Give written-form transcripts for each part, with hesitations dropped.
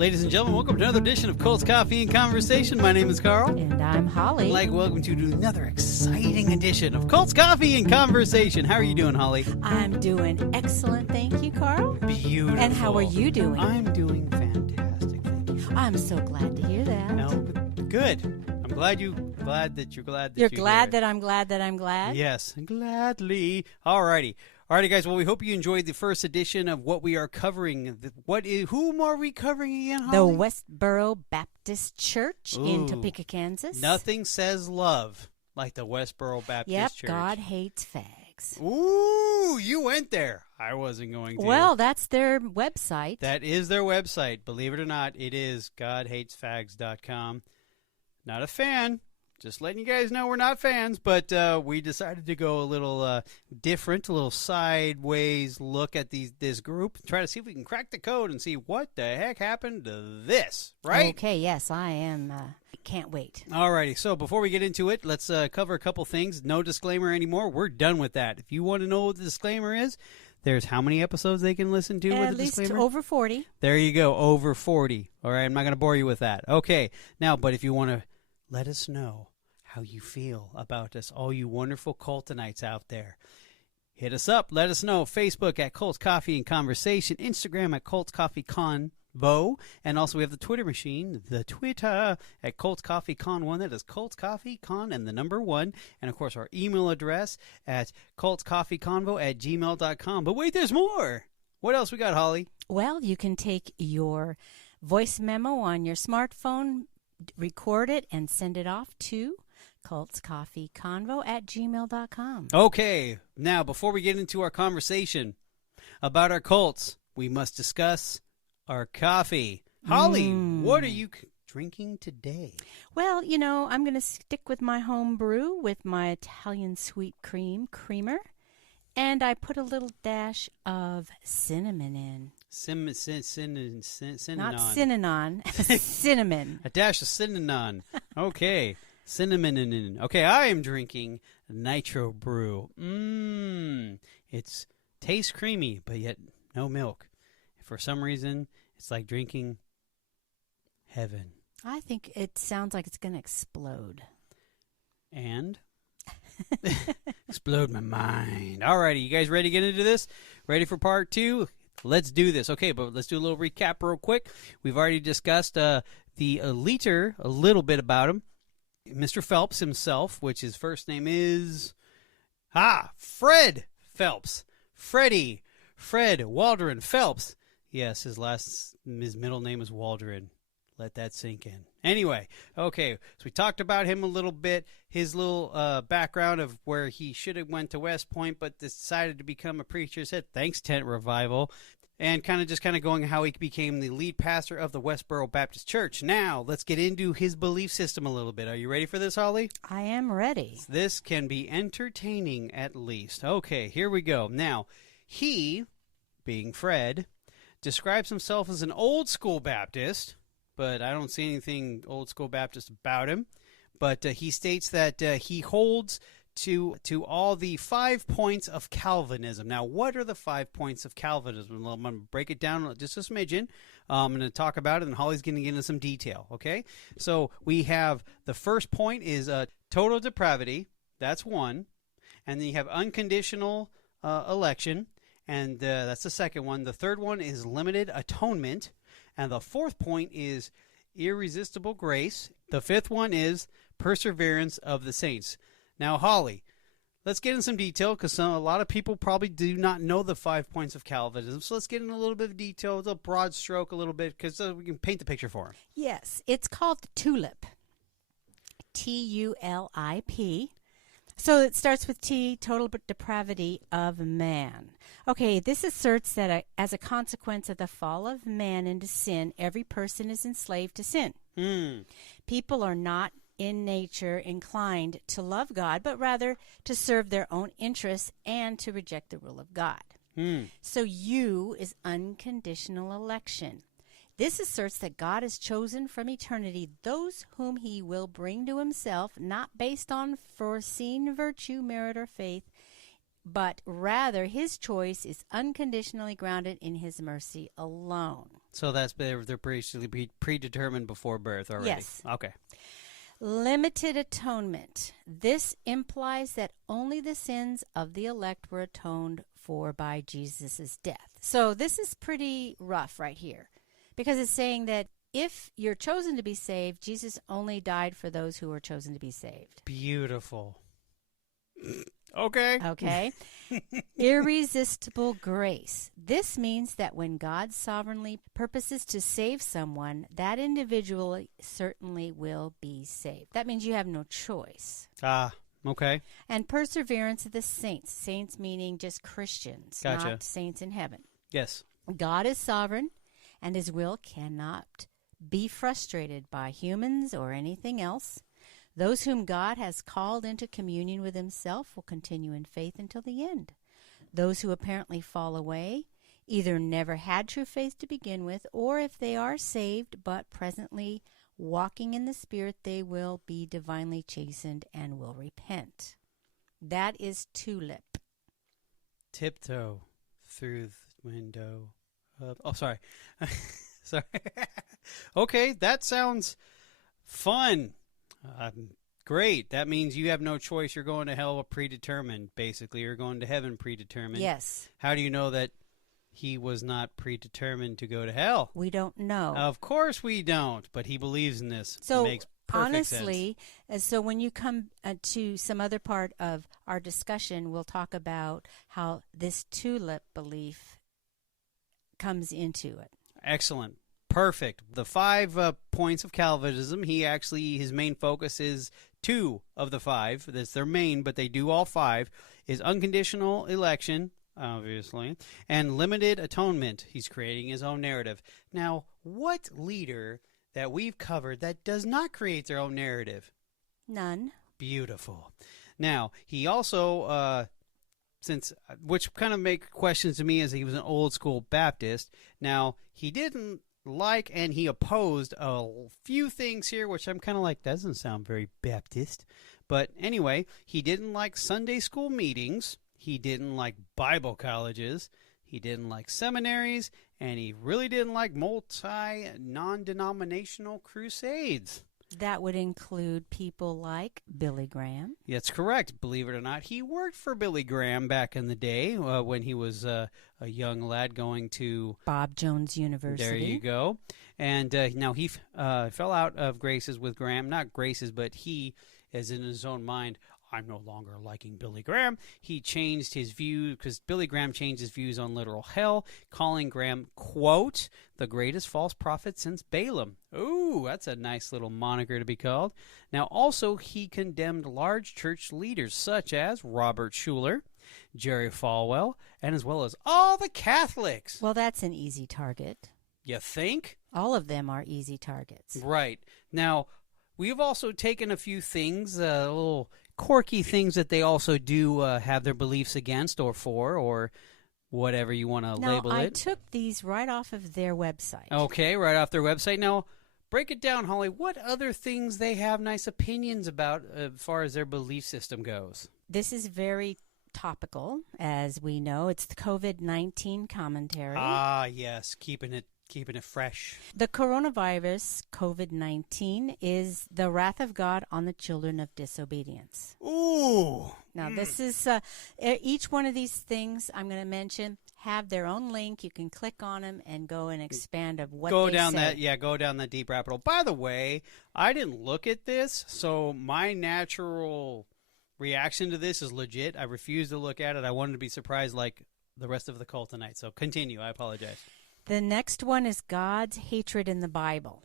Ladies and gentlemen, welcome to another edition of Colts Coffee and Conversation. My name is Carl. And I'm Holly. I'd like welcome to another exciting edition of Colts Coffee and Conversation. How are you doing, Holly? I'm doing excellent, thank you, Carl. Beautiful. And how are you doing? I'm doing fantastic, thank you. I'm so glad to hear that. No, good. I'm glad you're glad that You're you're glad here. that I'm glad that I'm glad? Yes, gladly. Alrighty, guys. Well, we hope you enjoyed the first edition of what we are covering. Whom are we covering again, Holly? The Westboro Baptist Church in Topeka, Kansas. Nothing says love like the Westboro Baptist Church. Yep, God hates fags. Ooh, you went there. I wasn't going to. Well, that's their website. That is their website. Believe it or not, it is godhatesfags.com. Not a fan. Just letting you guys know we're not fans, but we decided to go a little different, a little sideways look at this group, try to see if we can crack the code and see what the heck happened to this, right? Okay, yes, I am. Can't wait. Alrighty, so before we get into it, let's cover a couple things. No disclaimer anymore. We're done with that. If you want to know what the disclaimer is, there's how many episodes they can listen to with At the least disclaimer? over 40. There you go, over 40. All right, I'm not going to bore you with that. Okay, now, but if you want to let us know how you feel about us, all you wonderful Coltonites out there, hit us up. Let us know. Facebook at Colts Coffee and Conversation. Instagram at Colts Coffee Convo. And also we have the Twitter machine, the Twitter at Colts Coffee Con 1. That is Colts Coffee Con and the number 1. And, of course, our email address at coltscoffeeconvo@gmail.com. But wait, there's more. What else we got, Holly? Well, you can take your voice memo on your smartphone, record it, and send it off to coltscoffeeconvo@gmail.com. Okay, now before we get into our conversation about our Colts, we must discuss our coffee. Holly, what are you drinking today? Well, I'm going to stick with my home brew with my Italian sweet creamer, and I put a little dash of cinnamon in. Cinnamon. Not cinnamon, cinnamon. A dash of cinnamon. Okay. Cinnamon. Okay, I am drinking Nitro Brew. It tastes creamy, but yet no milk. For some reason, it's like drinking heaven. I think it sounds like it's going to explode. And? Explode my mind. Alrighty, you guys ready to get into this? Ready for part 2? Let's do this. Okay, but let's do a little recap real quick. We've already discussed the leader, a little bit about him. Mr. Phelps himself, which his first name is Fred Phelps. Fred Waldron Phelps. Yes, his middle name is Waldron. Let that sink in. Anyway, okay, so we talked about him a little bit, his little background of where he should have went to West Point, but decided to become a preacher. Said thanks, Tent Revival. And kind of going how he became the lead pastor of the Westboro Baptist Church. Now, let's get into his belief system a little bit. Are you ready for this, Holly? I am ready. This can be entertaining at least. Okay, here we go. Now, he, being Fred, describes himself as an old school Baptist, but I don't see anything old school Baptist about him. But he states that he holds to all the 5 points of Calvinism. Now, what are the 5 points of Calvinism? I'm going to break it down just a smidgen. I'm going to talk about it, and Holly's going to get into some detail, okay? So we have the first point is total depravity. That's one. And then you have unconditional election, and that's the second one. The third one is limited atonement. And the fourth point is irresistible grace. The fifth one is perseverance of the saints. Now, Holly, let's get in some detail because a lot of people probably do not know the 5 points of Calvinism. So let's get in a little bit of detail, a broad stroke a little bit because we can paint the picture for them. Yes, it's called the Tulip. Tulip. So it starts with T, total depravity of man. Okay, this asserts that as a consequence of the fall of man into sin, every person is enslaved to sin. People are not in nature inclined to love God, but rather to serve their own interests and to reject the rule of God. So you is unconditional election. This asserts that God has chosen from eternity those whom he will bring to himself, not based on foreseen virtue, merit, or faith, but rather his choice is unconditionally grounded in his mercy alone. So they're basically predetermined before birth already. Yes. Okay. Limited atonement. This implies that only the sins of the elect were atoned for by Jesus' death. So this is pretty rough right here, because it's saying that if you're chosen to be saved, Jesus only died for those who were chosen to be saved. Beautiful. Okay. Okay. Irresistible grace. This means that when God sovereignly purposes to save someone, that individual certainly will be saved. That means you have no choice. Okay. And perseverance of the saints. Saints meaning just Christians, Gotcha. not saints in heaven. Yes. God is sovereign, and his will cannot be frustrated by humans or anything else. Those whom God has called into communion with himself will continue in faith until the end. Those who apparently fall away either never had true faith to begin with, or if they are saved but presently walking in the Spirit, they will be divinely chastened and will repent. That is Tulip. Tiptoe through the window. Sorry. Sorry. Okay, that sounds fun. Great. That means you have no choice. You're going to hell predetermined, basically. You're going to heaven predetermined. Yes. How do you know that he was not predetermined to go to hell? We don't know. Of course we don't, but he believes in this. So, it makes perfect honestly, so when you come to some other part of our discussion, we'll talk about how this tulip belief comes into it. Excellent. Perfect. The 5 points of Calvinism, his main focus is 2 of the 5. That's their main, but they do all 5, is unconditional election, obviously, and limited atonement. He's creating his own narrative. Now, what leader that we've covered that does not create their own narrative? None. Beautiful. Now, he also, which kind of make questions to me, as he was an old school Baptist. Now, he didn't and he opposed a few things here, which I'm kind of like, doesn't sound very Baptist. But anyway, he didn't like Sunday school meetings. He didn't like Bible colleges. He didn't like seminaries. And he really didn't like non-denominational crusades. That would include people like Billy Graham. That's correct. Believe it or not, he worked for Billy Graham back in the day when he was a young lad going to Bob Jones University. There you go. And now he fell out of graces with Graham. Not graces, but he, as in his own mind, I'm no longer liking Billy Graham. He changed his view, because Billy Graham changed his views on literal hell, calling Graham, quote, the greatest false prophet since Balaam. Ooh, that's a nice little moniker to be called. Now, also, he condemned large church leaders such as Robert Schuller, Jerry Falwell, and as well as all the Catholics. Well, that's an easy target. You think? All of them are easy targets. Right. Now, we've also taken a few things, little quirky things that they also do have their beliefs against or for, or whatever you want to label it. I took these right off of their website. Okay, right off their website. Now, break it down, Holly. What other things they have nice opinions about as far as their belief system goes? This is very topical, as we know. It's the COVID-19 commentary. Ah, yes, keeping it fresh. The coronavirus, COVID-19, is the wrath of God on the children of disobedience. Ooh. Now, this is each one of these things I'm going to mention have their own link. You can click on them and go and expand of what go they down say. Go down that deep rabbit hole. By the way, I didn't look at this, so my natural reaction to this is legit. I refuse to look at it. I wanted to be surprised like the rest of the call tonight. So continue. I apologize. The next one is God's hatred in the Bible.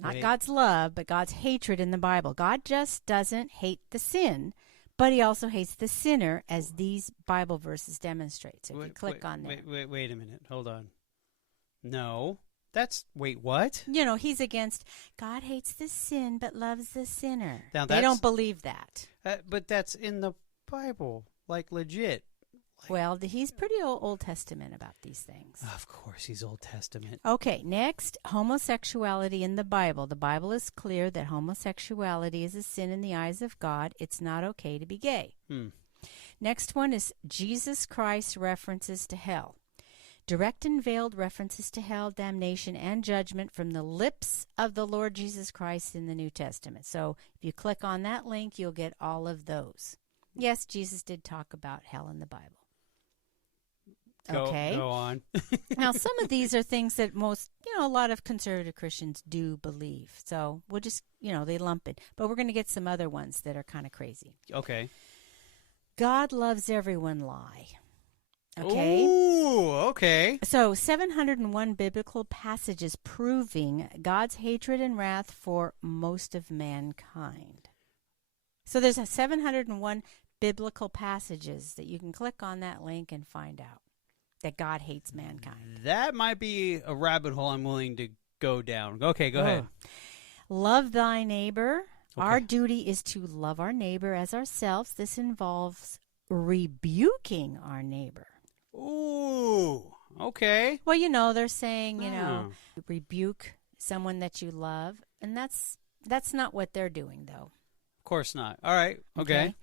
Not Wait. God's love, but God's hatred in the Bible. God just doesn't hate the sin, but he also hates the sinner, as these Bible verses demonstrate. So if you click on there. Wait a minute. Hold on. No. Wait, what? You know, he's against, God hates the sin, but loves the sinner. Now They don't believe that. But that's in the Bible, like legit. Well, he's pretty Old Testament about these things. Of course, he's Old Testament. Okay, next, homosexuality in the Bible. The Bible is clear that homosexuality is a sin in the eyes of God. It's not okay to be gay. Next one is Jesus Christ references to hell. Direct and veiled references to hell, damnation, and judgment from the lips of the Lord Jesus Christ in the New Testament. So if you click on that link, you'll get all of those. Yes, Jesus did talk about hell in the Bible. Okay. Go on. Now, some of these are things that a lot of conservative Christians do believe. So we'll just, they lump it. But we're going to get some other ones that are kind of crazy. Okay. God loves everyone lie. Okay. Ooh, okay. So 701 biblical passages proving God's hatred and wrath for most of mankind. So there's 701 biblical passages that you can click on that link and find out that God hates mankind. That might be a rabbit hole I'm willing to go down. Okay, go ahead. Love thy neighbor. Okay. Our duty is to love our neighbor as ourselves. This involves rebuking our neighbor. Ooh, okay. Well, they're saying, rebuke someone that you love, and that's not what they're doing, though. Of course not. All right, okay.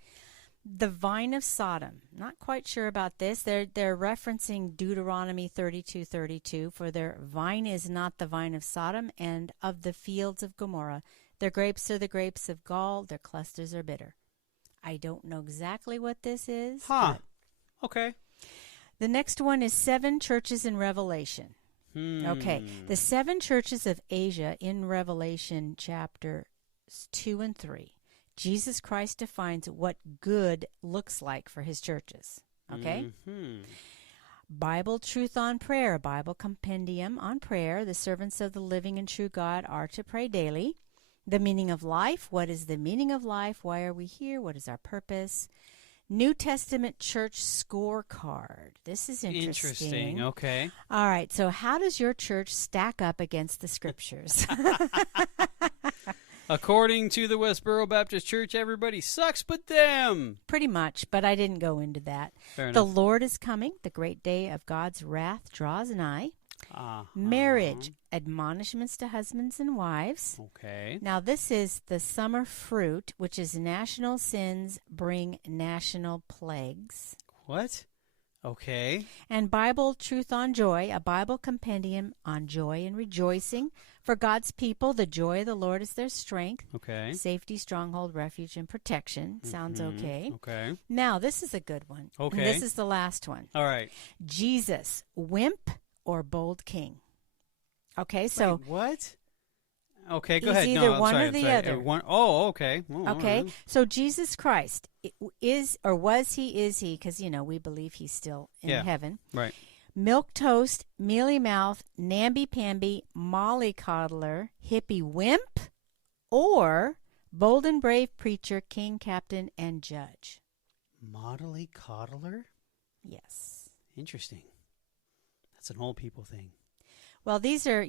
The vine of Sodom. Not quite sure about this. They're referencing Deuteronomy 32:32. For their vine is not the vine of Sodom and of the fields of Gomorrah. Their grapes are the grapes of gall. Their clusters are bitter. I don't know exactly what this is. Huh. Okay. The next one is 7 churches in Revelation. Okay. The 7 churches of Asia in Revelation chapters 2 and 3. Jesus Christ defines what good looks like for his churches. Okay? Bible Truth on Prayer, Bible Compendium on Prayer. The servants of the living and true God are to pray daily. The meaning of life. What is the meaning of life? Why are we here? What is our purpose? New Testament Church Scorecard. This is interesting. Okay. All right. So how does your church stack up against the scriptures? According to the Westboro Baptist Church, everybody sucks but them. Pretty much, but I didn't go into that. Fair enough. The Lord is coming. The great day of God's wrath draws nigh. Marriage, admonishments to husbands and wives. Okay. Now, this is the summer fruit, which is national sins bring national plagues. What? Okay. And Bible Truth on Joy, a Bible compendium on joy and rejoicing. For God's people, the joy of the Lord is their strength. Okay. Safety, stronghold, refuge, and protection. Sounds okay. Okay. Now, this is a good one. Okay. And this is the last one. All right. Jesus, wimp or bold king? Okay, so... Wait, what? Okay, go he's ahead. either No, one sorry, or the other. Okay. Oh, Okay, all right. so Jesus Christ is he, because, we believe he's still in heaven. Right. Milk toast, mealy mouth, namby-pamby, mollycoddler, hippie wimp, or bold and brave preacher, king, captain, and judge. Modelly coddler? Yes. Interesting. That's an old people thing. Well, these are,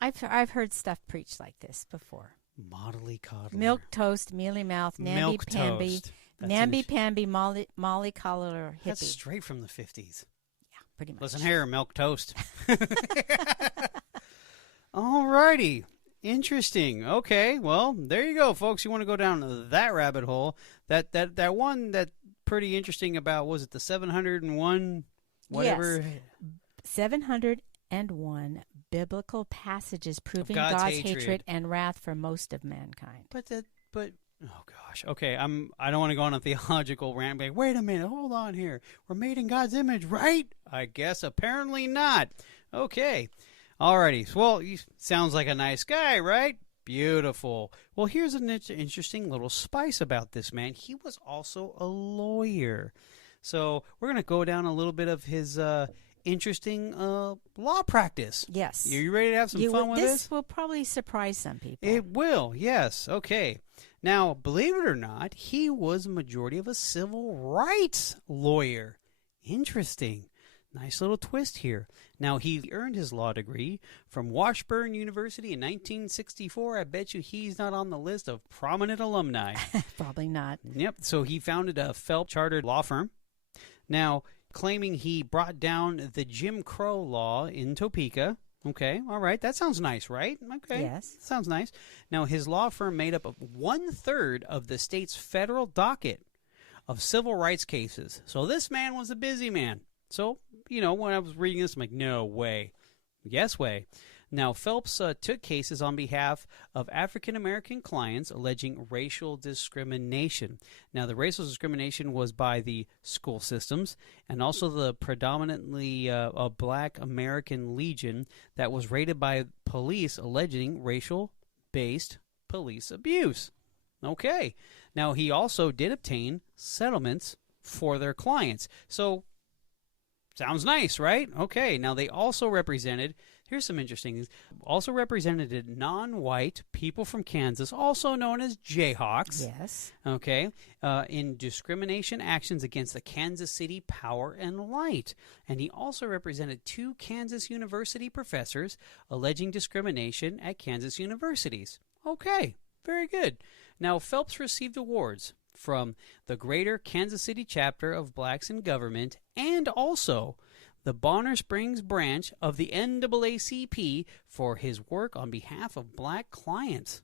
I've heard stuff preached like this before. Modelly coddler. Milk toast, mealy mouth, namby-pamby, mollycoddler, hippie. That's straight from the 50s. Pretty much. Listen here, milk toast. All righty. Interesting. Okay. Well, there you go, folks. You want to go down that rabbit hole. That one that pretty interesting about, was it the 701 whatever? Yes. 701 biblical passages proving God's hatred and wrath for most of mankind. But oh gosh. Okay, I don't want to go on a theological rant, but wait a minute, hold on here. We're made in God's image, right? I guess apparently not. Okay. Alrighty. Well, he sounds like a nice guy, right? Beautiful. Well, here's an interesting little spice about this man. He was also a lawyer. So we're going to go down a little bit of his interesting law practice. Yes. Are you ready to have some fun with this? This will probably surprise some people. It will, yes. Okay. Now, believe it or not, he was a majority of a civil rights lawyer. Interesting. Nice little twist here. Now, he earned his law degree from Washburn University in 1964. I bet you he's not on the list of prominent alumni. Probably not. Yep. So he founded a Phelps chartered law firm. Now, claiming he brought down the Jim Crow law in Topeka. Okay, all right. That sounds nice, right? Okay. Yes. Sounds nice. Now, his law firm made up of 1/3 of the state's federal docket of civil rights cases. So this man was a busy man. So, when I was reading this, I'm like, no way. Yes way. Now, Phelps took cases on behalf of African-American clients alleging racial discrimination. Now, the racial discrimination was by the school systems and also the predominantly a black American Legion that was raided by police alleging racial-based police abuse. Okay. Now, he also did obtain settlements for their clients. So, sounds nice, right? Okay. Now, they also represented... Here's some interesting things. Also represented non-white people from Kansas, also known as Jayhawks. Yes. Okay. In discrimination actions against the Kansas City Power and Light. And he also represented 2 Kansas University professors alleging discrimination at Kansas universities. Okay. Very good. Now, Phelps received awards from the Greater Kansas City Chapter of Blacks in Government and also the Bonner Springs branch of the NAACP for his work on behalf of black clients.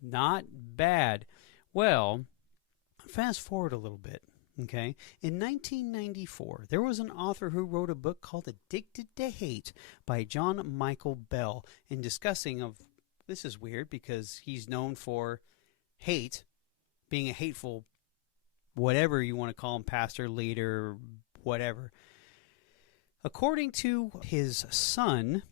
Not bad. Well, fast forward a little bit, okay? In 1994, there was an author who wrote a book called Addicted to Hate by John Michael Bell in discussing of, this is weird because he's known for hate, being a hateful, whatever you want to call him, pastor, leader, whatever. According to his son,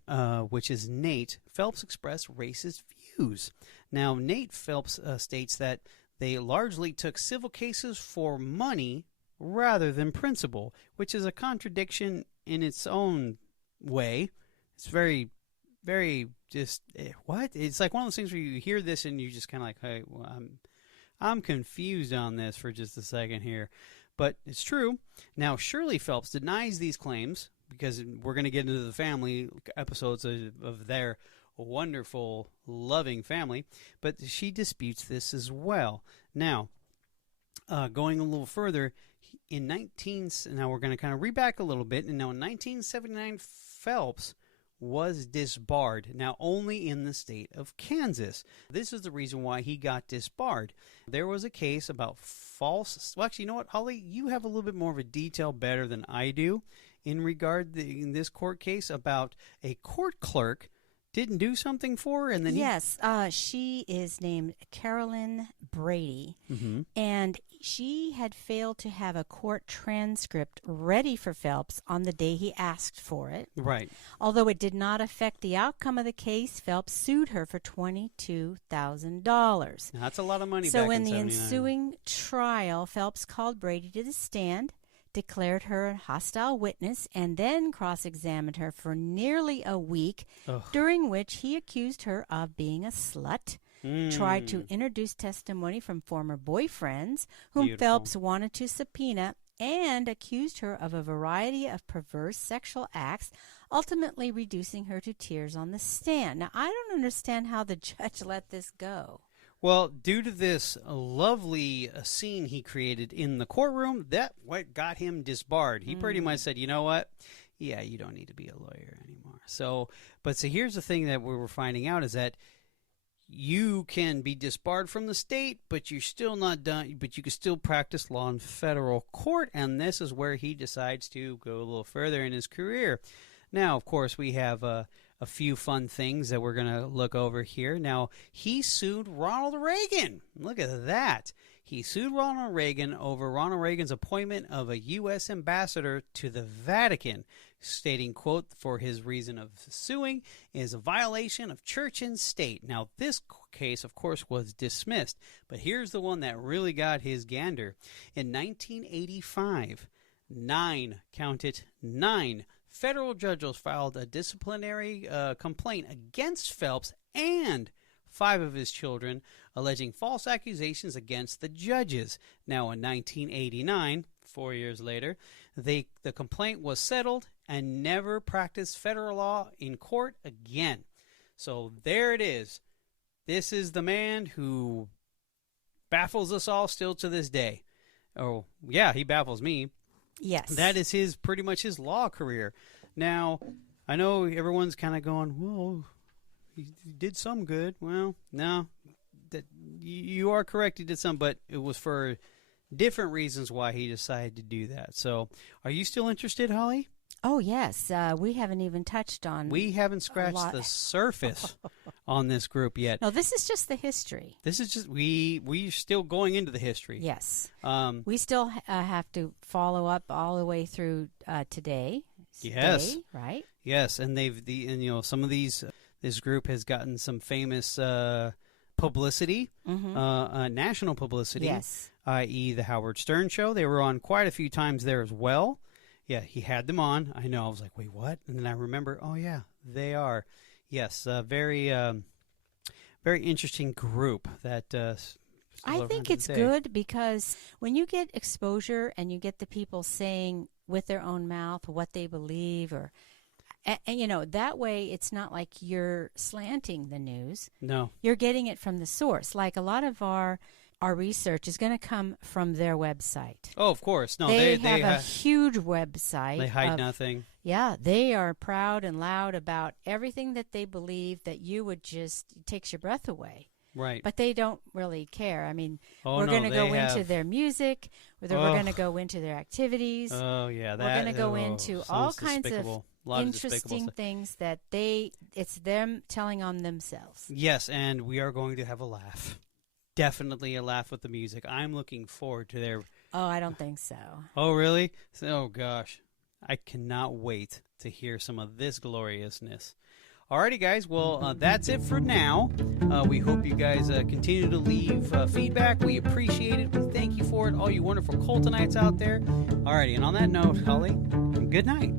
which is Nate, Phelps expressed racist views. Now, Nate Phelps states that they largely took civil cases for money rather than principle, which is a contradiction in its own way. It's very, very just, what? It's like one of those things where you hear this and you just kind of like, hey, well, I'm confused on this for just a second here. But it's true. Now, Shirley Phelps denies these claims, because we're going to get into the family episodes of their wonderful, loving family, but she disputes this as well. Now, going a little further, now we're going to kind of read back a little bit, and now in 1979, Phelps was disbarred, now only in the state of Kansas. This is the reason why he got disbarred. There was a case about false... Well, actually, you know what, Holly? You have a little bit more of a detail better than I do in regard in this court case about a court clerk didn't do something for her, and then yes, she is named Carolyn Brady, and she had failed to have a court transcript ready for Phelps on the day he asked for it. Right. Although it did not affect the outcome of the case, Phelps sued her for $22,000. That's a lot of money. So back in the 79. ensuing trial, Phelps called Brady to the stand, declared her a hostile witness, and then cross-examined her for nearly a week, during which he accused her of being a slut, tried to introduce testimony from former boyfriends whom Phelps wanted to subpoena, and accused her of a variety of perverse sexual acts, ultimately reducing her to tears on the stand. Now, I don't understand how the judge let this go. Well, due to this lovely scene he created in the courtroom, that what got him disbarred. He pretty much said, you know what? Yeah, you don't need to be a lawyer anymore. So here's the thing that we were finding out is that you can be disbarred from the state, but you're still not done, but you can still practice law in federal court, and this is where he decides to go a little further in his career. Now, of course, we have a few fun things that we're going to look over here. Now, he sued Ronald Reagan. Look at that. He sued Ronald Reagan over Ronald Reagan's appointment of a U.S. ambassador to the Vatican, stating, quote, for his reason of suing is a violation of church and state. Now, this case, of course, was dismissed, but here's the one that really got his gander. In 1985, 9 federal judges filed a disciplinary complaint against Phelps and 5 of his children, alleging false accusations against the judges. Now, in 1989, 4 years later, the complaint was settled and never practiced federal law in court again. So there it is. This is the man who baffles us all still to this day. Oh, yeah, he baffles me. Yes. That is pretty much his law career. Now, I know everyone's kind of going, well, he did some good. Well, no, you are correct, he did some, but it was for different reasons why he decided to do that. So, are you still interested, Holly? Oh, yes. We haven't even touched on. We haven't scratched the surface on this group yet. No, this is just the history. This is just we're still going into the history. Yes. We still have to follow up all the way through today. Yes. Day, right? Yes, and some of these. This group has gotten some famous publicity, national publicity. Yes. I.e., the Howard Stern Show. They were on quite a few times there as well. Yeah, he had them on. I know. I was like, wait, what? And then I remember, oh, yeah, they are. Yes, very interesting group that I think it's good because when you get exposure and you get the people saying with their own mouth what they believe, and that way it's not like you're slanting the news. No. You're getting it from the source. Like a lot of our research is going to come from their website. Oh, of course. No, they have a huge website. They hide nothing. Yeah, they are proud and loud about everything that they believe that you would just takes your breath away. Right. But they don't really care. I mean, we're going to go into their music, we're going to go into their activities. Oh, yeah. We're going to go into all kinds of interesting things that it's them telling on themselves. Yes, and we are going to have a laugh. Definitely a laugh with the music. I'm looking forward to their... Oh, I don't think so. Oh, really? Oh, gosh. I cannot wait to hear some of this gloriousness. Alrighty, guys. Well, that's it for now. We hope you guys continue to leave feedback. We appreciate it. We thank you for it, all you wonderful Coltonites out there. Alrighty, and on that note, Holly, good night.